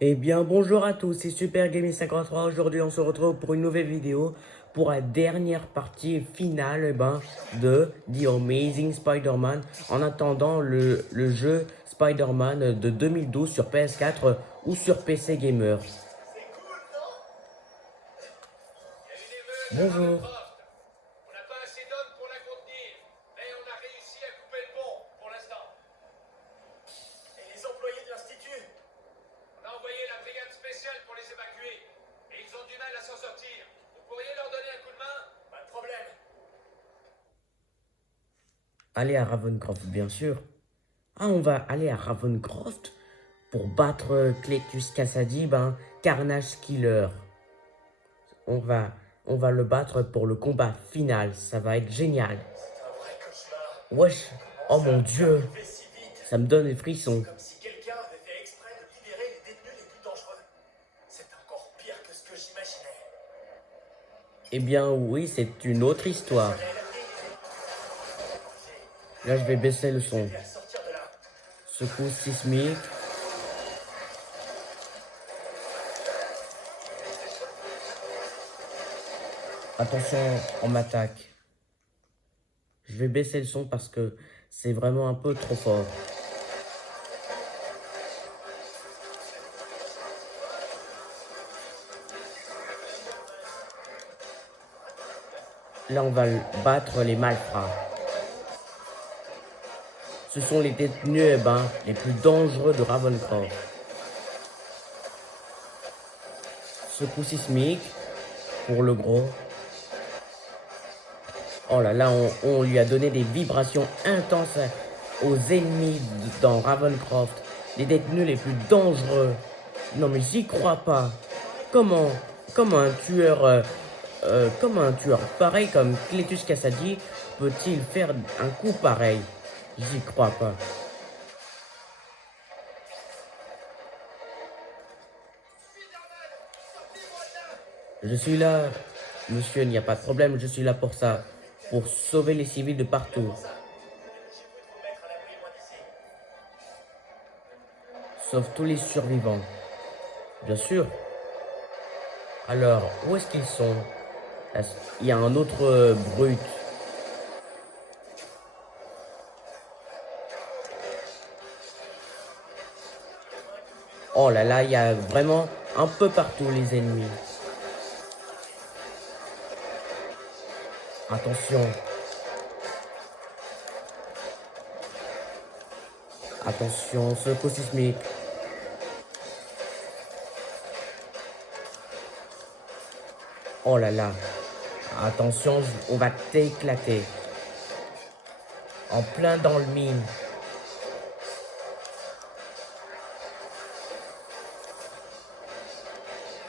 Eh bien, bonjour à tous, c'est Super Gaming 53. Aujourd'hui, on se retrouve pour une nouvelle vidéo pour la dernière partie finale de The Amazing Spider-Man. En attendant le jeu Spider-Man de 2012 sur PS4 ou sur PC Gamer. Il y a une émeute à Bonjour. Ravencroft. On n'a pas assez d'hommes pour la contenir, mais on a réussi à couper le pont pour l'instant. Et les employés de l'Institut? On a envoyé la brigade spéciale pour les évacuer, et ils ont du mal à s'en sortir. Vous pourriez leur donner un coup de main? Pas de problème. Allez à Ravencroft, bien sûr. Ah, on va aller à Ravencroft pour battre Cletus Kasady, Carnage Killer. On va, on va le battre pour le combat final. Ça va être génial. C'est un vrai cauchemar. Wesh. Oh Comment ça mon a pu dieu. arriver si vite? Ça me donne des frissons. Comme si quelqu'un avait fait exprès de libérer les détenus les plus dangereux. C'est encore pire que ce que j'imaginais. Eh bien oui, c'est une autre histoire. Là, je vais baisser le son. J'ai à sortir de là. Secousse sismique. Attention, on m'attaque. Je vais baisser le son parce que c'est vraiment un peu trop fort. Là, on va battre les malfrats. Ce sont les détenus les plus dangereux de Ravencroft. Secousse sismique pour le gros. Oh là là, on lui a donné des vibrations intenses aux ennemis dans Ravencroft. Les détenus les plus dangereux. Non mais j'y crois pas. Comment, comment un tueur pareil comme Cletus Kasady peut-il faire un coup pareil? J'y crois pas. Je suis là, monsieur, il n'y a pas de problème, je suis là pour ça. Pour sauver les civils de partout. Dépêchez-vous de vous mettre à l'abri loin d'ici. Sauf tous les survivants. Bien sûr. Alors, où est-ce qu'ils sont? Là, il y a un autre brut. Oh là là, il y a vraiment un peu partout les ennemis. Attention. Attention, secours sismique. Oh là là. Attention, on va t'éclater. En plein dans le mine.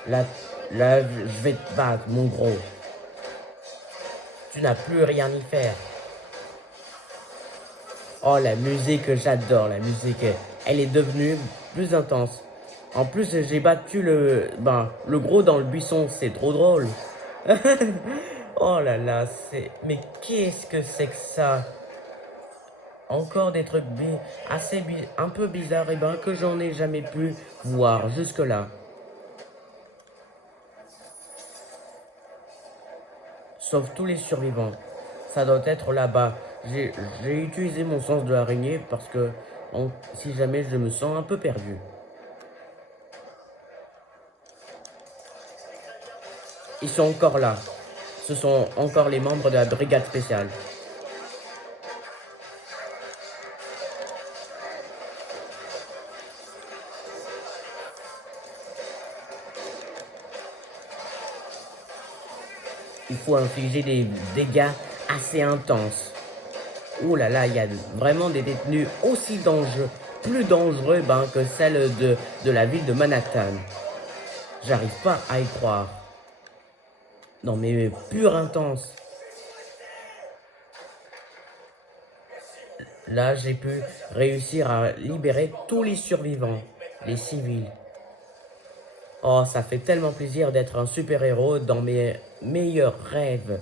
Là, là, je vais te battre, mon gros. Tu n'as plus rien à y faire. Oh, la musique, j'adore la musique. Elle est devenue plus intense. En plus, j'ai battu le gros dans le buisson. C'est trop drôle. Oh là là, mais qu'est-ce que c'est que ça? Encore des trucs un peu bizarres que j'en ai jamais pu voir jusque-là. Sauf tous les survivants. Ça doit être là-bas. J'ai utilisé mon sens de l'araignée parce que si jamais je me sens un peu perdu. Ils sont encore là. Ce sont encore les membres de la brigade spéciale. Il faut infliger des dégâts assez intenses. Ouh là là, il y a vraiment des détenus aussi dangereux, plus dangereux que celles de la ville de Manhattan. J'arrive pas à y croire. Non mais pur intense. Là, j'ai pu réussir à libérer tous les survivants, les civils. Oh, ça fait tellement plaisir d'être un super-héros dans mes meilleurs rêves.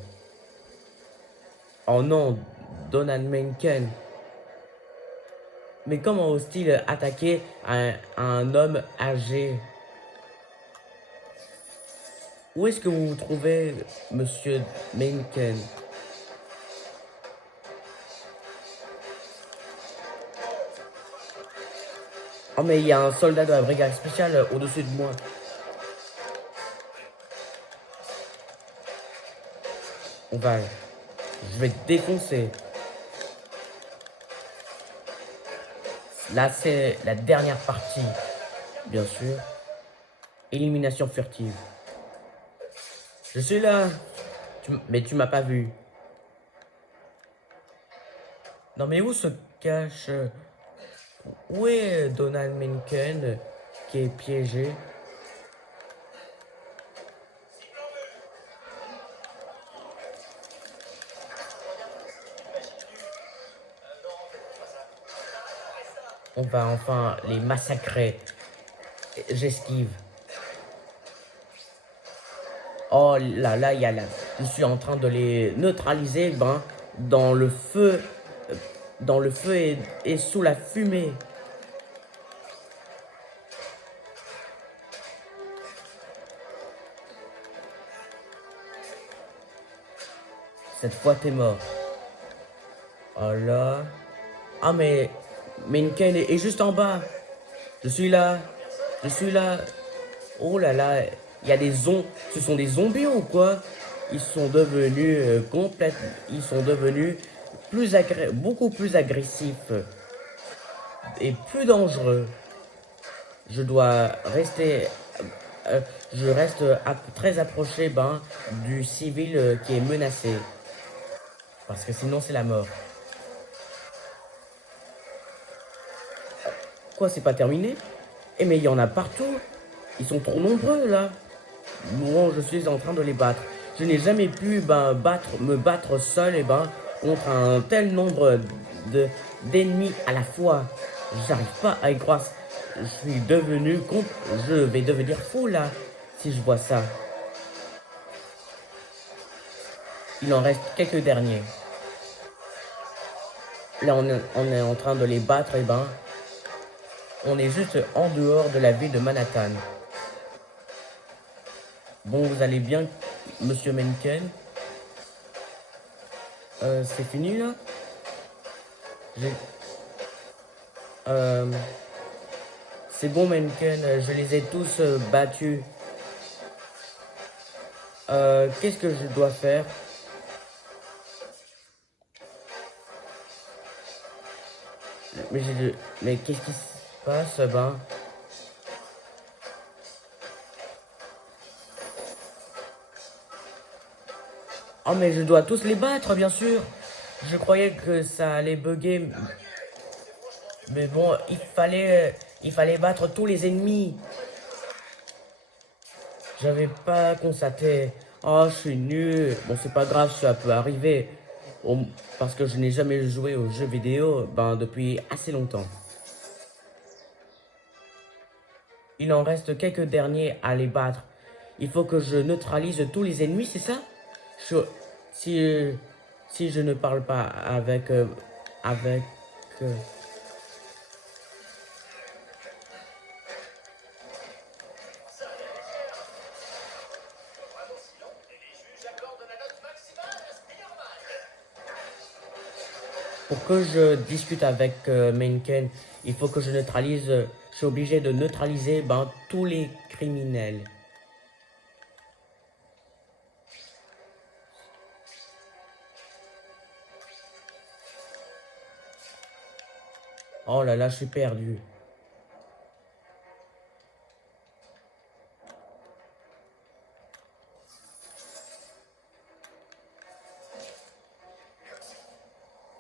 Oh non, Donald Menken. Mais comment ose-t-il attaquer un homme âgé? Où est-ce que vous vous trouvez, monsieur Mencken? Oh, mais il y a un soldat de la brigade spéciale au-dessus de moi. On va... Je vais te défoncer. Là, c'est la dernière partie, bien sûr. Élimination furtive. Je suis là. Mais tu m'as pas vu. Non, mais où se cache... Où est Donald Mencken qui est piégé? On va enfin les massacrer. J'esquive. Oh là là, il y a là. Je suis en train de les neutraliser, ben, dans le feu. Dans le feu et sous la fumée. Cette fois, t'es mort. Oh là. Ah, mais Mencken est juste en bas. Je suis là. Je suis là. Oh là là. Il y a des zombies. Ce sont des zombies ou quoi? Ils sont devenus complètement. Ils sont devenus beaucoup plus agressifs et plus dangereux. Je dois rester. Je reste très approché ben, du civil qui est menacé. Parce que sinon, c'est la mort. Quoi, c'est pas terminé? Eh, mais il y en a partout. Ils sont trop nombreux, là. Bon, je suis en train de les battre. Je n'ai jamais pu ben, me battre seul et ben, contre un tel nombre d'ennemis à la fois. J'arrive pas à y croire. Je vais devenir fou, là, si je vois ça. Il en reste quelques derniers. Là, on est en train de les battre, et ben, on est juste en dehors de la ville de Manhattan. Bon, vous allez bien, monsieur Mencken? C'est fini, là? C'est bon, Mencken, je les ai tous battus. Qu'est-ce que je dois faire? Mais qu'est-ce qui se passe, ben? Oh, mais je dois tous les battre, bien sûr. Je croyais que ça allait bugger. Mais bon, il fallait battre tous les ennemis. J'avais pas constaté. Oh, je suis nul. Bon, c'est pas grave, ça peut arriver. Parce que je n'ai jamais joué aux jeux vidéo ben, depuis assez longtemps. Il en reste quelques derniers à les battre. Il faut que je neutralise tous les ennemis, c'est ça? Si, si je ne parle pas avec... avec... Pour que je discute avec Mencken, il faut que je neutralise... je suis obligé de neutraliser ben, tous les criminels. Oh là là, je suis perdu.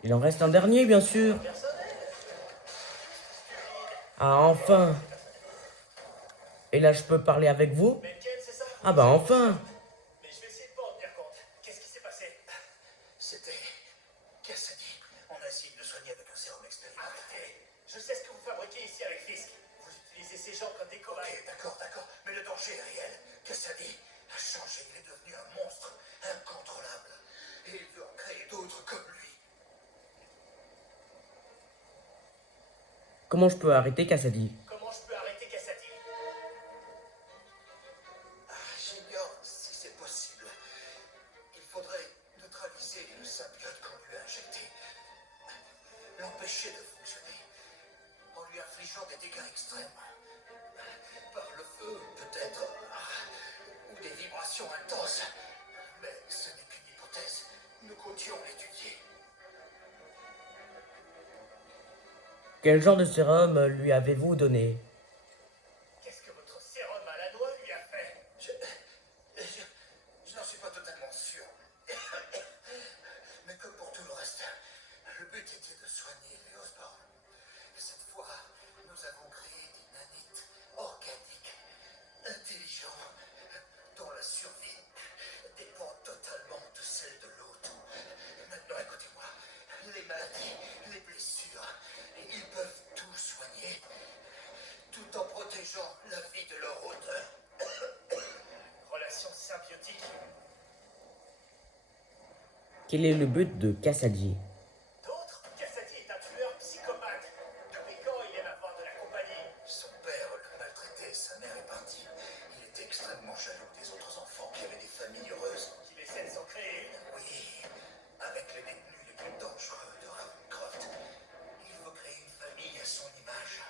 Il en reste un dernier, bien sûr. Ah, enfin. Et là, je peux parler avec vous? Mencken, c'est ça? Ah bah enfin. Mais je vais essayer de pas en tenir compte. Qu'est-ce qui s'est passé? C'était... Cassady. On a essayé de le soigner avec un sérum expérimental. Arrêtez. Je sais ce que vous fabriquez ici avec Fisk. Vous utilisez ces gens comme des cobayes. Ok, d'accord, d'accord. Mais le danger est réel. Cassady a changé. Il est devenu un monstre incontrôlable. Et il veut en créer d'autres comme lui. Comment je peux arrêter Cassady? Comment je peux arrêter Cassady? J'ignore si Quel genre de sérum lui avez-vous donné? Qu'est-ce que votre sérum à la noix lui a fait? Je n'en suis pas totalement sûr. Mais comme pour tout le reste, le but était de soigner les Osborn. Cette fois, nous avons créé des nanites organiques, intelligents, dont la survie dépend totalement de celle de l'autre. Maintenant, écoutez-moi. Les maladies, les blessures, ils peuvent tout soigner, tout en protégeant la vie de leur auteur. Relation symbiotique. Quel est le but de Cassady? D'autres, Cassady est un tueur psychopathe. Depuis quand il aime avoir de la compagnie? Son père le maltraitait, sa mère est partie. Il était extrêmement jaloux des autres enfants qui avaient des familles heureuses. Qu'il essaie de s'en créer une? Oui, avec les détenus les plus dangereux de Ravencroft. Il veut créer une famille à son image.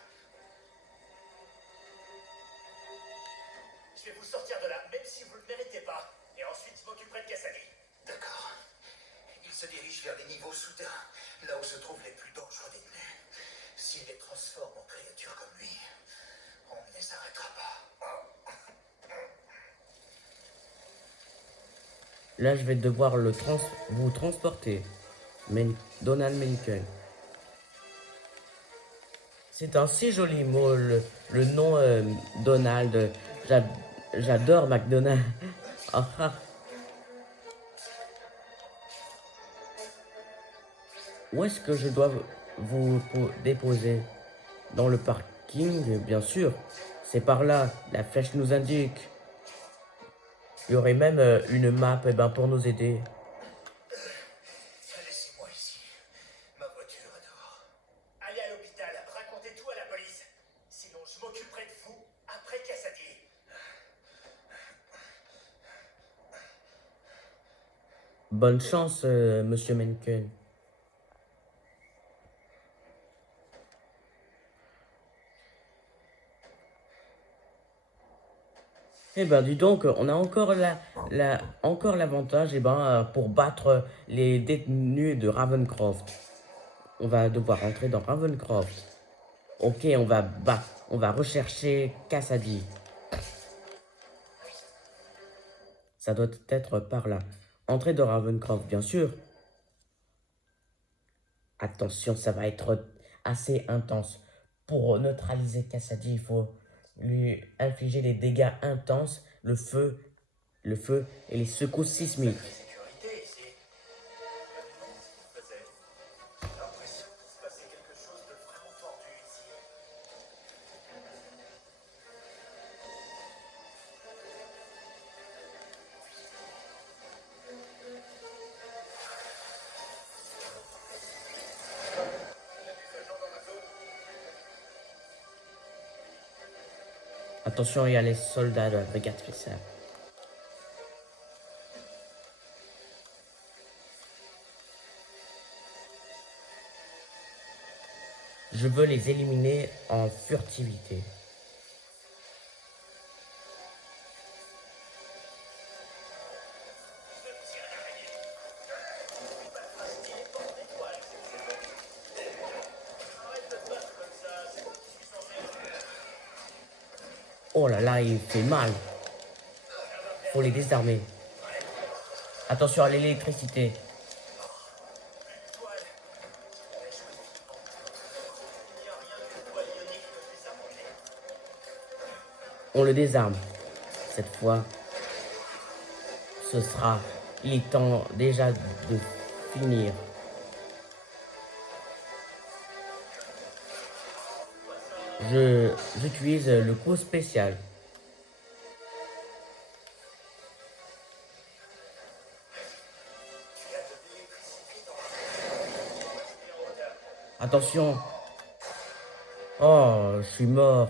Je vais vous sortir de là, même si vous ne le méritez pas. Et ensuite, je m'occuperai de Cassady. D'accord. Il se dirige vers les niveaux souterrains, là où se trouvent les plus dangereux détenus. S'il les transforme en créatures comme lui, on ne les arrêtera pas. Là, je vais devoir vous transporter. Donald Mencken. C'est un si joli mot, le nom Donald. J'adore McDonald. Ah, ah. Où est-ce que je dois vous déposer? Dans le parking, bien sûr. C'est par là, la flèche nous indique. Il y aurait même une map pour nous aider. Laissez-moi ici. Ma voiture est dehors. Allez à l'hôpital, racontez tout à la police. Sinon, je m'occuperai de vous après Cassady. Bonne chance, monsieur Mencken. Eh ben, dis donc, on a encore encore l'avantage, pour battre les détenus de Ravencroft. On va devoir rentrer dans Ravencroft. Ok, on va rechercher Cassady. Ça doit être par là. Entrée de Ravencroft, bien sûr. Attention, ça va être assez intense. Pour neutraliser Cassady, il faut lui infliger des dégâts intenses, le feu et les secousses sismiques. Sécurité ici. J'ai l'impression qu'il se passait quelque chose de vraiment tendu ici. Attention, il y a les soldats de la brigade spéciale. Je veux les éliminer en furtivité. Oh là là, il fait mal. Faut les désarmer. Attention à l'électricité. On le désarme. Cette fois, il est temps déjà de finir. J'utilise le coup spécial. Attention. Oh, je suis mort.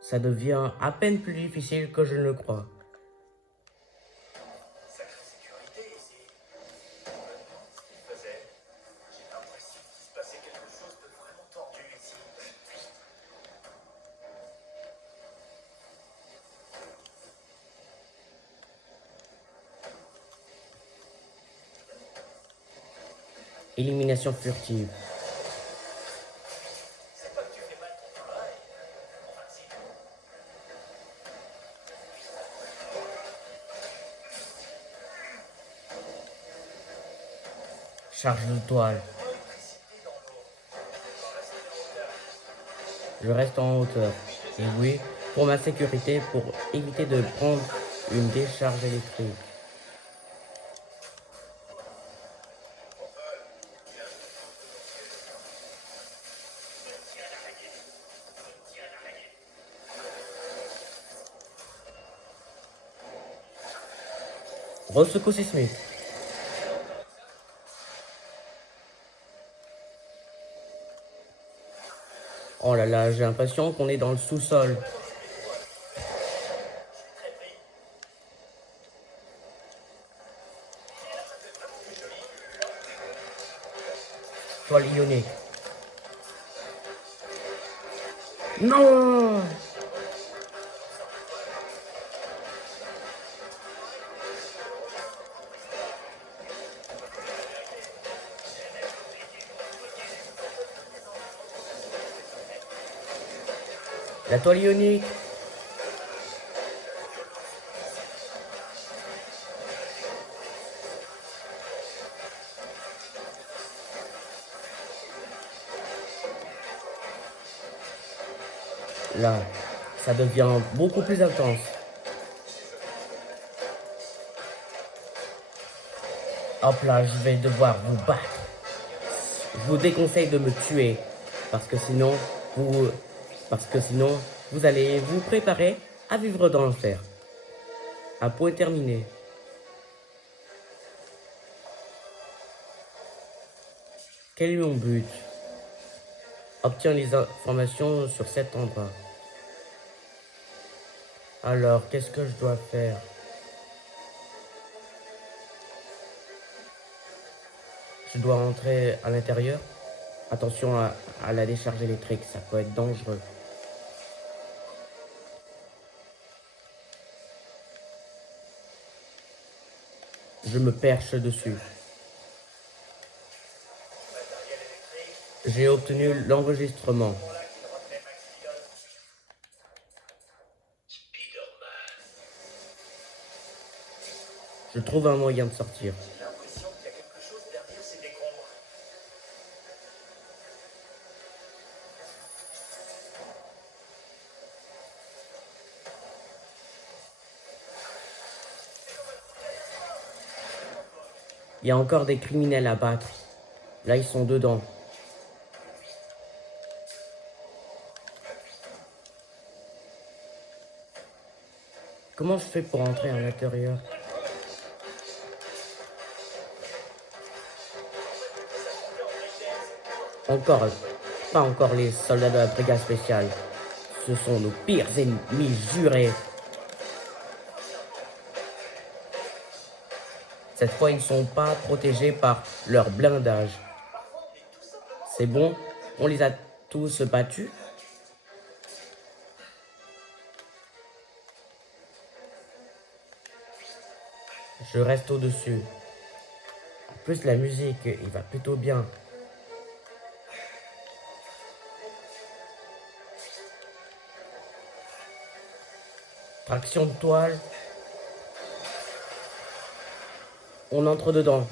Ça devient à peine plus difficile que je ne le crois. Sacrée sécurité ici. Je me demande ce qu'il faisait. J'ai l'impression qu'il se passait quelque chose de vraiment tendu ici. Élimination furtive. C'est pas que tu fais mal ton travail. Enfin, si. Charge de toile. Précipité dans l'eau. On va rester en hauteur. Je reste en hauteur. Et oui, pour ma sécurité, pour éviter de prendre une décharge électrique. Re-secours sismique. Oh là là, j'ai l'impression qu'on est dans le sous-sol. Toile ionique. Non! La toile ionique. Là, ça devient beaucoup plus intense. Hop là, je vais devoir vous battre. Je vous déconseille de me tuer. Parce que sinon, vous allez vous préparer à vivre dans l'enfer. À point terminé. Quel est mon but? Obtiens les informations sur cet endroit. Alors, qu'est-ce que je dois faire? Je dois rentrer à l'intérieur. Attention à la décharge électrique, ça peut être dangereux. Je me perche dessus. J'ai obtenu l'enregistrement. Je trouve un moyen de sortir. J'ai l'impression qu'il y a quelque chose derrière ces décombres. Il y a encore des criminels à battre. Là, ils sont dedans. Comment je fais pour entrer à l'intérieur? Encore, pas encore les soldats de la brigade spéciale. Ce sont nos pires ennemis jurés. Cette fois, ils ne sont pas protégés par leur blindage. C'est bon, on les a tous battus. Je reste au-dessus. En plus, la musique, il va plutôt bien. Traction de toile. On entre dedans.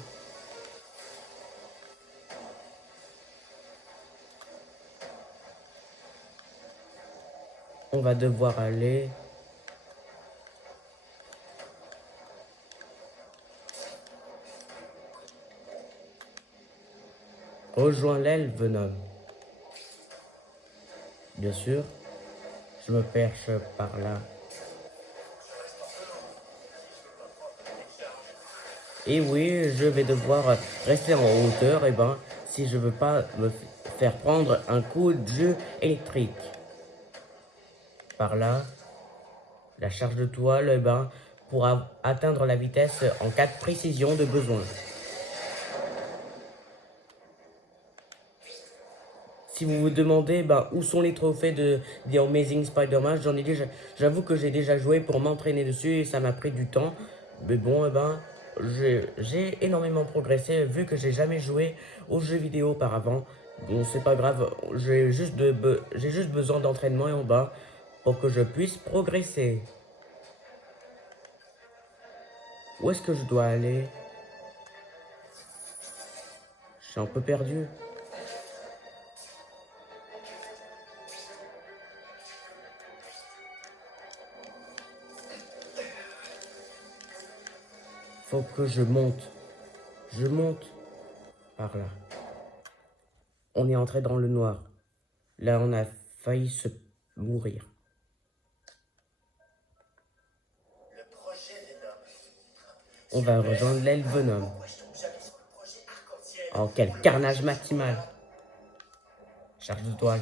On va devoir aller... Rejoins l'aile, Venom. Bien sûr, je me perche par là. Et oui, je vais devoir rester en hauteur, et ben, si je veux pas me faire prendre un coup de jeu électrique. Par là, la charge de toile, et ben, pour atteindre la vitesse en cas de précision de besoin. Si vous vous demandez où sont les trophées de The Amazing Spider-Man, j'avoue que j'ai déjà joué pour m'entraîner dessus et ça m'a pris du temps. Mais bon, j'ai énormément progressé vu que j'ai jamais joué aux jeux vidéo auparavant. Bon, c'est pas grave, j'ai juste besoin d'entraînement en bas pour que je puisse progresser. Où est-ce que je dois aller? Je suis un peu perdu. Faut que je monte. Je monte par là. On est entré dans le noir. Là, on a failli se mourir. Le projet Venom. On va rejoindre l'aile Venom. Pourquoi je tombe jamais sur le projet Arc-en-Ciel? Oh, quel carnage maximal. Charge de toile.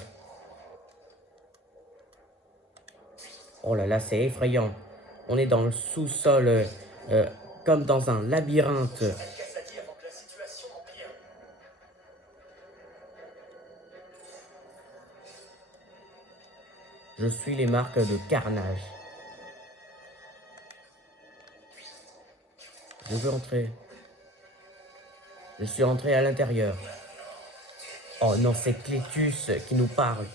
Oh là là, c'est effrayant. On est dans le sous-sol, comme dans un labyrinthe. Cassady avant que la situation empire. Je suis les marques de carnage. Je veux entrer. Je suis entré à l'intérieur. Oh non, c'est Clétus qui nous parle.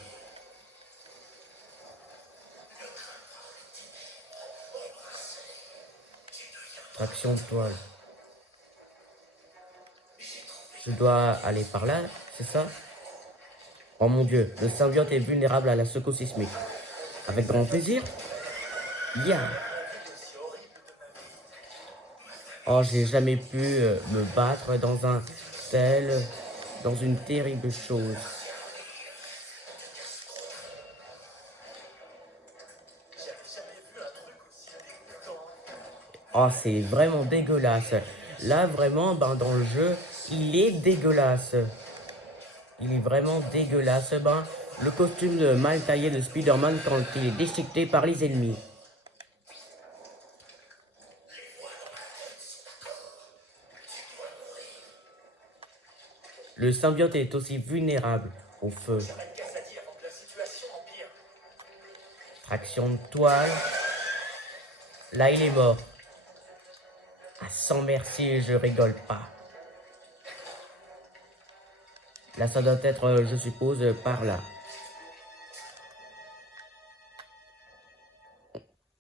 Traction de toile. Je dois aller par là, c'est ça? Oh mon dieu, le symbiote est vulnérable à la secousse sismique. Avec grand plaisir. Yeah. Oh, j'ai jamais pu me battre dans une terrible chose. Oh, c'est vraiment dégueulasse. Là, vraiment, ben, dans le jeu, il est dégueulasse. Il est vraiment dégueulasse, ben, le costume de mal taillé de Spider-Man quand il est déchiqueté par les ennemis. Le symbiote est aussi vulnérable au feu. Traction de toile. Là, il est mort. Ah, sans merci, je rigole pas. Là, ça doit être, je suppose, par là.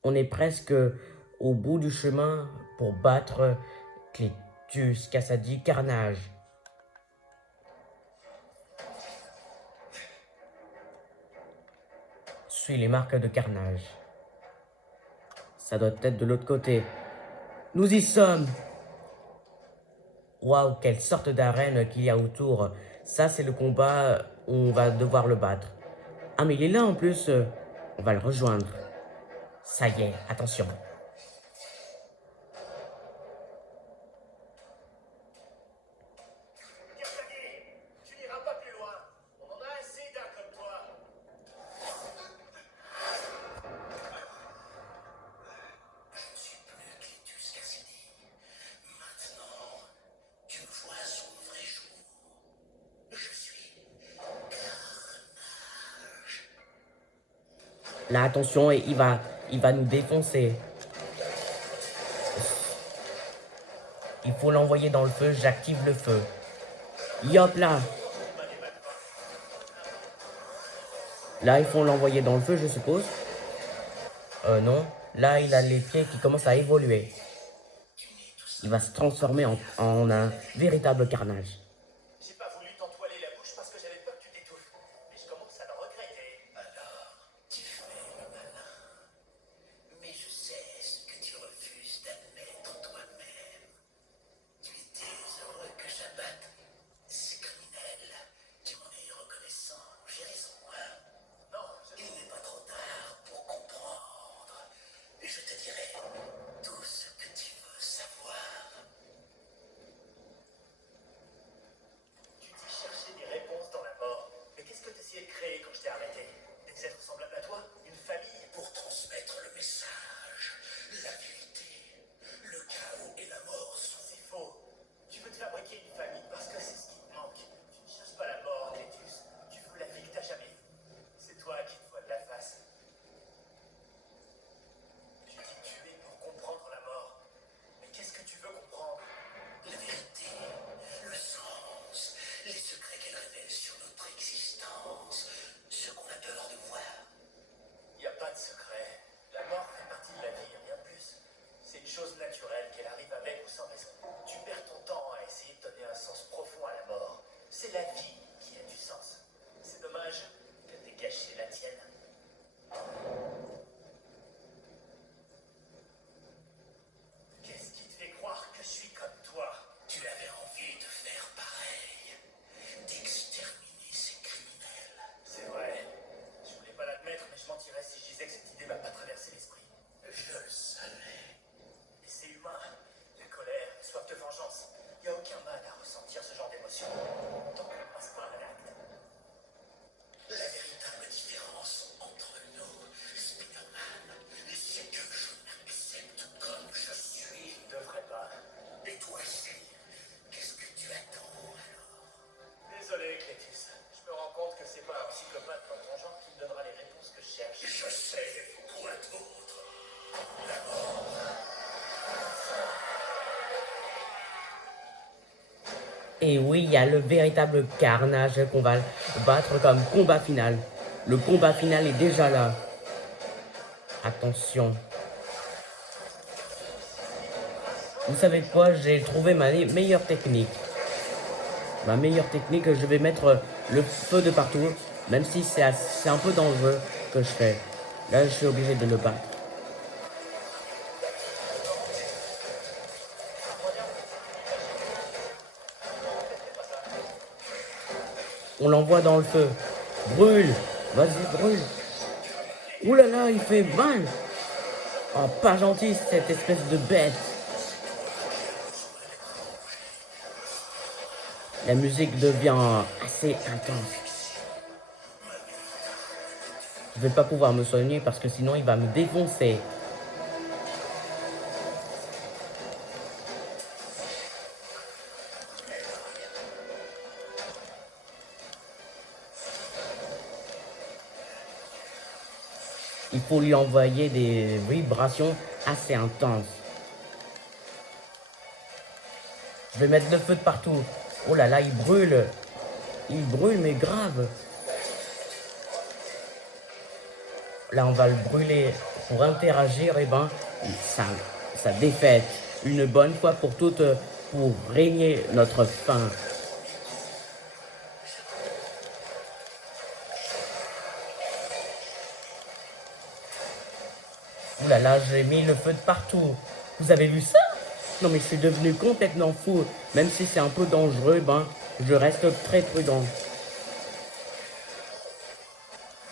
On est presque au bout du chemin pour battre Clétus, Cassady, Carnage. Suis les marques de Carnage. Ça doit être de l'autre côté. Nous y sommes! Waouh, quelle sorte d'arène qu'il y a autour. Ça, c'est le combat, on va devoir le battre. Ah, mais il est là en plus. On va le rejoindre. Ça y est, attention. Tu n'iras pas plus loin. On en a assez d'un comme toi. Je ne suis plus Clétus Cassidy. Maintenant, tu vois son vrai jour. Je suis Carnage. Là, attention, il va nous défoncer. Il faut l'envoyer dans le feu, j'active le feu. Yop là. Là, il faut l'envoyer dans le feu, je suppose. Non. Là, il a les pieds qui commencent à évoluer. Il va se transformer en un véritable carnage. J'ai pas voulu t'entoiler la bouche parce que j'avais peur que tu t'étouffes. Mais je commence à le regretter. Alors, tu fais le malin. Mais je sais ce que tu refuses d'admettre toi-même. Tu étais heureux que j'abatte ces criminels. Tu m'en es reconnaissant. J'ai raison, hein? Non, il n'est pas trop tard pour comprendre. Et je te dirai tout ce que tu veux savoir. Et oui, il y a le véritable carnage qu'on va battre comme combat final. Le combat final est déjà là. Attention. Vous savez quoi? J'ai trouvé ma meilleure technique. Ma meilleure technique, je vais mettre le feu de partout. Même si c'est un peu dangereux que je fais. Là, je suis obligé de le battre. On l'envoie dans le feu. Brûle. Vas-y, brûle. Ouh là là, il fait mal. Oh, pas gentil, cette espèce de bête. La musique devient assez intense. Je vais pas pouvoir me soigner parce que sinon il va me défoncer. Il faut lui envoyer des vibrations assez intenses. Je vais mettre le feu de partout. Oh là là, il brûle. Il brûle, mais grave. Là, on va le brûler pour interagir. Et ben, ça défaite. Une bonne fois pour toutes, pour régner notre fin. Ouh là là, j'ai mis le feu de partout. Vous avez vu ça? Non mais je suis devenu complètement fou. Même si c'est un peu dangereux, ben, je reste très prudent.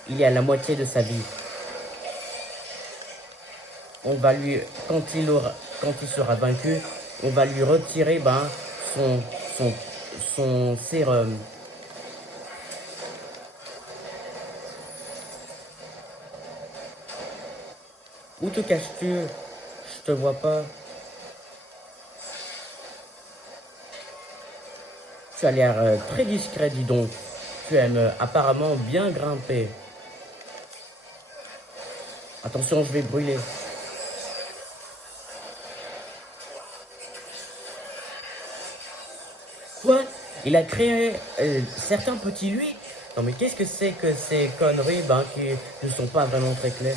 Il est à la moitié de sa vie. On va lui, quand il sera vaincu, on va lui retirer, ben, son sérum. Où te caches-tu? Je te vois pas. Tu as l'air très discret, dis donc. Tu aimes apparemment bien grimper. Attention, je vais brûler. Quoi? Il a créé certains petits lui? Non mais qu'est-ce que c'est que ces conneries ben, qui ne sont pas vraiment très claires?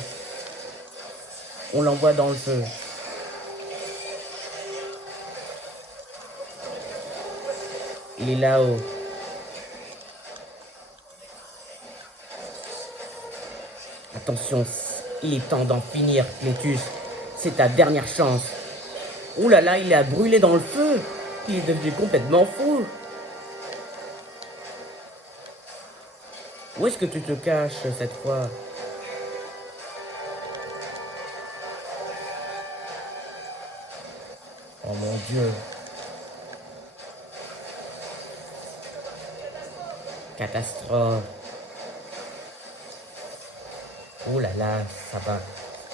On l'envoie dans le feu. Il est là-haut. Attention, il est temps d'en finir, Clétus. C'est ta dernière chance. Ouh là là, il a brûlé dans le feu. Il est devenu complètement fou. Où est-ce que tu te caches cette fois? Oh mon Dieu. Catastrophe. Oh là là, ça va.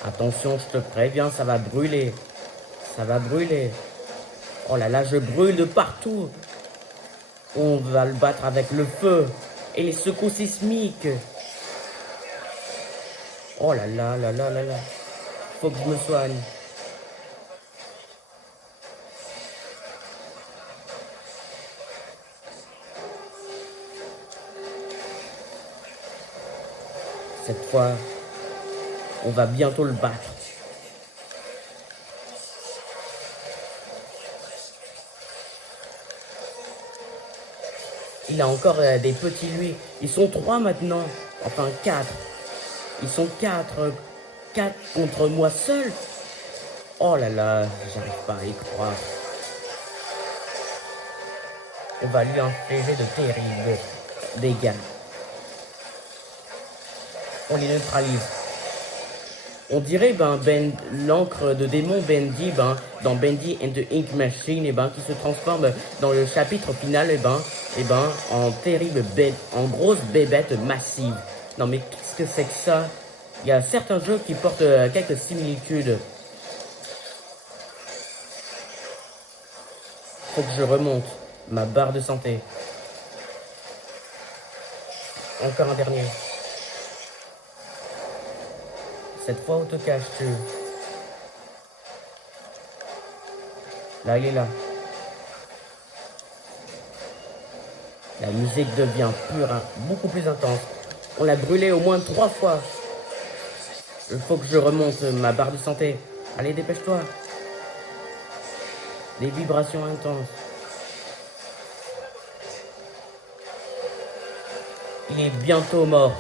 Attention, je te préviens, ça va brûler. Ça va brûler. Oh là là, je brûle de partout. On va le battre avec le feu et les secousses sismiques. Oh là là là là là là. Faut que je me soigne. Cette fois, on va bientôt le battre. Il a encore des petits lui. Ils sont 3 maintenant. Enfin 4. Ils sont 4. 4 contre moi seul. Oh là là, j'arrive pas à y croire. On va lui infliger de terribles dégâts. On les neutralise. On dirait l'encre de démon Bendy dans Bendy and the Ink Machine qui se transforme dans le chapitre final en terrible bête, en grosse bébête massive. Non mais qu'est-ce que c'est que ça? Il y a certains jeux qui portent quelques similitudes. Faut que je remonte ma barre de santé. Encore un dernier. Cette fois, où te caches-tu? Là, il est là. La musique devient pure, hein, beaucoup plus intense. On l'a brûlé au moins 3 fois. Il faut que je remonte ma barre de santé. Allez, dépêche-toi. Des vibrations intenses. Il est bientôt mort.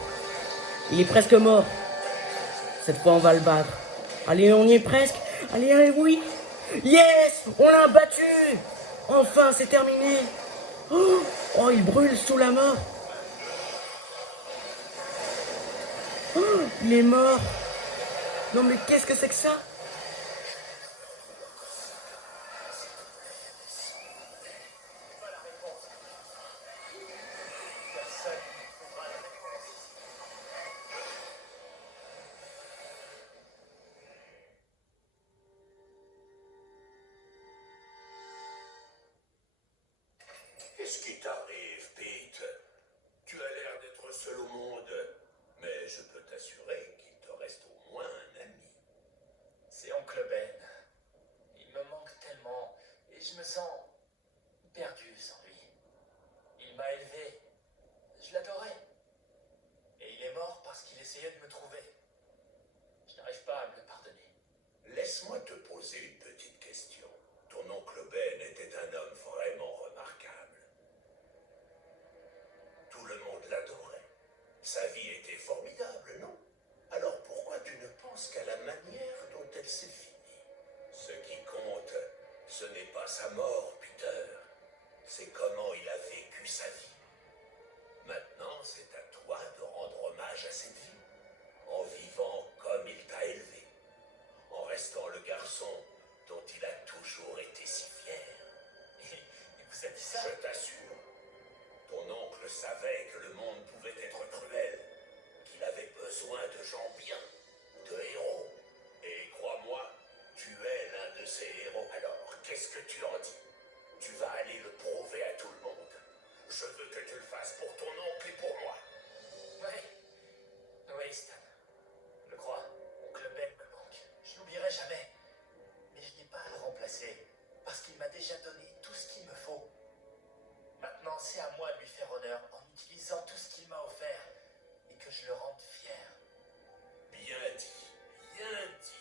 Il est presque mort. Cette fois, on va le battre. Allez, on y est presque. Allez, allez, oui. Yes, on l'a battu. Enfin, c'est terminé. Oh, oh, il brûle sous la mort. Oh, il est mort. Non, mais qu'est-ce que c'est que ça? Qu'est-ce qui t'arrive, Pete? Tu as l'air d'être seul au monde, mais je peux t'assurer qu'il te reste au moins un ami. C'est Oncle Ben. Il me manque tellement et je me sens perdu sans lui. Il m'a élevé. Je l'adorais. Et il est mort parce qu'il essayait de me trouver. Je n'arrive pas à me le pardonner. Laisse-moi te poser une petite question. Ton oncle Ben était un homme vraiment remarquable. Tout le monde l'adorait. Sa vie était formidable, non? Alors pourquoi tu ne penses qu'à la manière dont elle s'est finie? Ce qui compte, ce n'est pas sa mort, Peter. C'est comment il a vécu sa vie. Maintenant, c'est à toi de rendre hommage à cette vie, en vivant comme il t'a élevé, en restant le garçon dont il a toujours été si fier. Il vous a dit ça? Je t'assure, ton oncle savait que le monde pouvait être cruel, qu'il avait besoin de gens bien, de héros. Et crois-moi, tu es l'un de ces héros. Alors, qu'est-ce que tu en dis? Tu vas aller le prouver à tout le monde. Je veux que tu le fasses pour ton oncle et pour moi. Oui. Oui, Stan. Je le crois. Oncle Ben me manque. Je l'oublierai jamais. Mais je n'ai pas à le remplacer. Parce qu'il m'a déjà donné tout ce qu'il me faut. Maintenant, c'est à moi de lui faire honneur en utilisant tout ce qu'il m'a offert. Et que je le rende fier. Bien dit. Bien dit.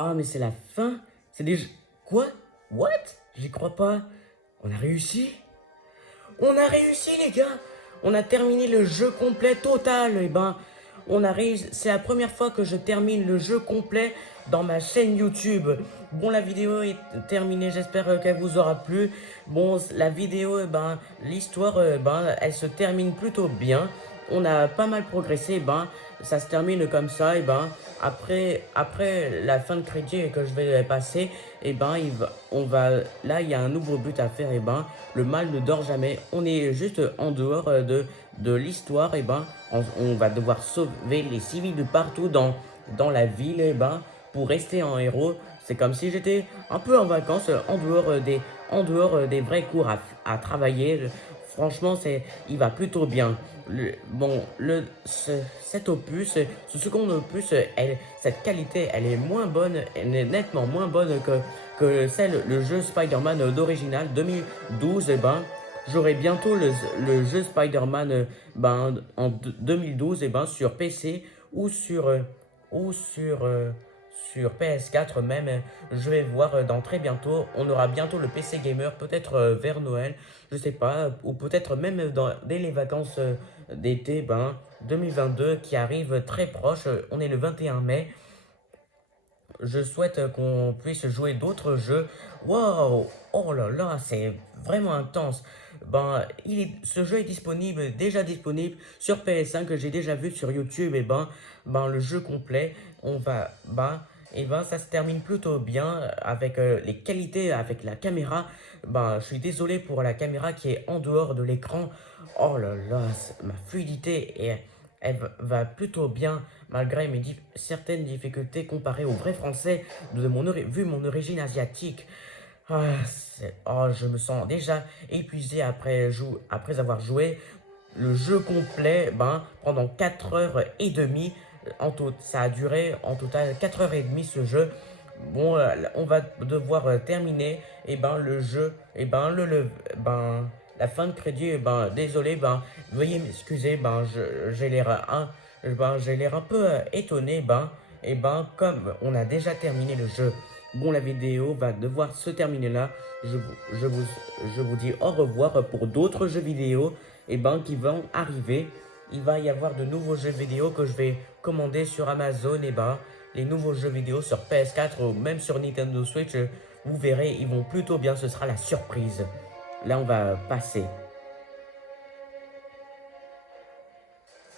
Ah, mais c'est la fin? C'est déjà... Quoi? What? J'y crois pas. On a réussi? On a réussi, les gars! On a terminé le jeu complet total. Et ben, on a réussi. C'est la première fois que je termine le jeu complet dans ma chaîne YouTube. Bon, la vidéo est terminée. J'espère qu'elle vous aura plu. Bon, la vidéo, ben, l'histoire, ben, elle se termine plutôt bien. On a pas mal progressé. Ben, ça se termine comme ça. Et ben, après la fin de crédit que je vais passer, et ben, là, il y a un nouveau but à faire. Et ben, le mal ne dort jamais. On est juste en dehors de l'histoire. Et ben, on va devoir sauver les civils de partout dans la ville. Et ben, pour rester en héros, c'est comme si j'étais un peu en vacances, en dehors des vrais cours à travailler. Franchement, il va plutôt bien. Cet opus, ce second opus, cette qualité, elle est moins bonne, elle est nettement moins bonne que le jeu Spider-Man d'original 2012. Et ben, j'aurai bientôt le jeu Spider-Man ben, en 2012 et ben, sur PC ou sur PS4 même. Je vais voir dans très bientôt. On aura bientôt le PC Gamer, peut-être vers Noël, je sais pas, ou peut-être même dès les vacances d'été, ben, 2022 qui arrivent très proche. On est le 21 mai. Je souhaite qu'on puisse jouer d'autres jeux. Waouh! Oh là là, c'est vraiment intense. Ben, ce jeu est disponible, déjà disponible sur PS5 que j'ai déjà vu sur YouTube. Et ben, le jeu complet, et ben, ça se termine plutôt bien avec les qualités, avec la caméra. Ben, je suis désolé pour la caméra qui est en dehors de l'écran. Oh là là, ma fluidité elle va plutôt bien malgré certaines difficultés comparées au vrai français vu mon origine asiatique. Je me sens déjà épuisé après avoir joué le jeu complet pendant 4 heures et demie. Ça a duré en total 4 heures et demie ce jeu. Bon, on va devoir terminer le jeu. La fin de crédit, désolé, veuillez m'excuser, j'ai l'air un peu étonné, comme on a déjà terminé le jeu. Bon, la vidéo va devoir se terminer là. Je vous dis au revoir pour d'autres jeux vidéo qui vont arriver. Il va y avoir de nouveaux jeux vidéo que je vais commander sur Amazon. Les nouveaux jeux vidéo sur PS4 ou même sur Nintendo Switch, vous verrez, ils vont plutôt bien. Ce sera la surprise. Là, on va passer.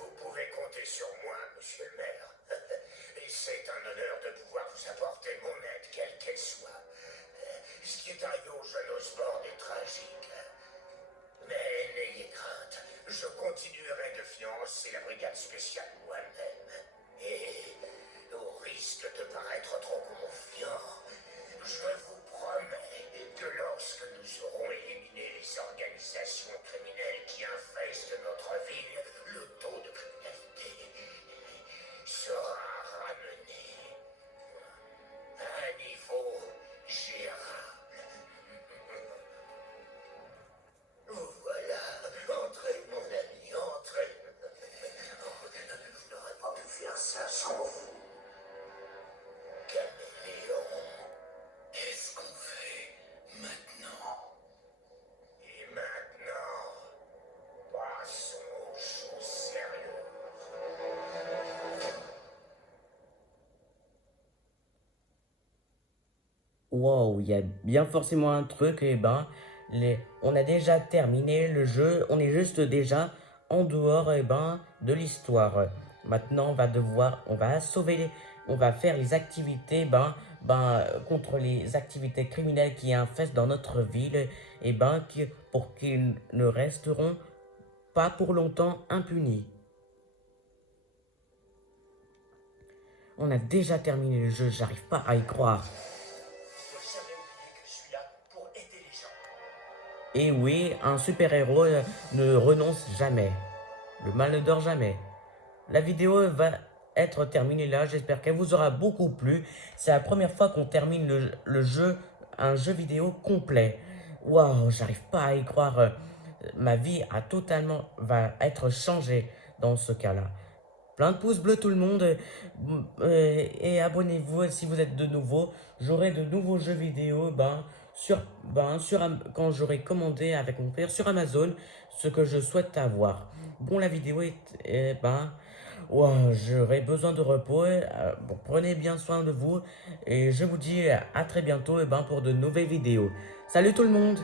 Vous pouvez compter sur moi, monsieur le maire. Et c'est un honneur de pouvoir vous apporter mon aide, quelle qu'elle soit. Ce qui est arrivé au jeune Osborne est tragique. Mais n'ayez crainte, je continuerai de financer la brigade spéciale moi-même. Et au risque de paraître trop confiant, je vous promets que lorsque nous aurons éliminé les organisations criminelles qui infestent notre ville, le taux de criminalité sera ramené à un niveau gérable. Vous voilà, entrez mon ami, entrez. Je n'aurais pas pu faire ça sans vous. Caméléon, qu'est-ce qu'on fait maintenant? Et maintenant, passons aux choses sérieuses. Wow, il y a bien forcément un truc. On a déjà terminé le jeu. On est juste déjà en dehors de l'histoire. Maintenant, on va faire les activités contre les activités criminelles qui infestent dans notre ville pour qu'ils ne resteront pas pour longtemps impunis. On a déjà terminé le jeu, j'arrive pas à y croire. Faut jamais oublier que je suis là pour aider les gens. Et oui, un super-héros ne renonce jamais. Le mal ne dort jamais. La vidéo va être terminée là. J'espère qu'elle vous aura beaucoup plu. C'est la première fois qu'on termine un jeu vidéo complet. Waouh, j'arrive pas à y croire. Ma vie va être changée dans ce cas-là. Plein de pouces bleus tout le monde. Et abonnez-vous si vous êtes de nouveau. J'aurai de nouveaux jeux vidéo quand j'aurai commandé avec mon père sur Amazon ce que je souhaite avoir. Bon, la vidéo j'aurai besoin de repos. Bon, prenez bien soin de vous. Et je vous dis à très bientôt pour de nouvelles vidéos. Salut tout le monde!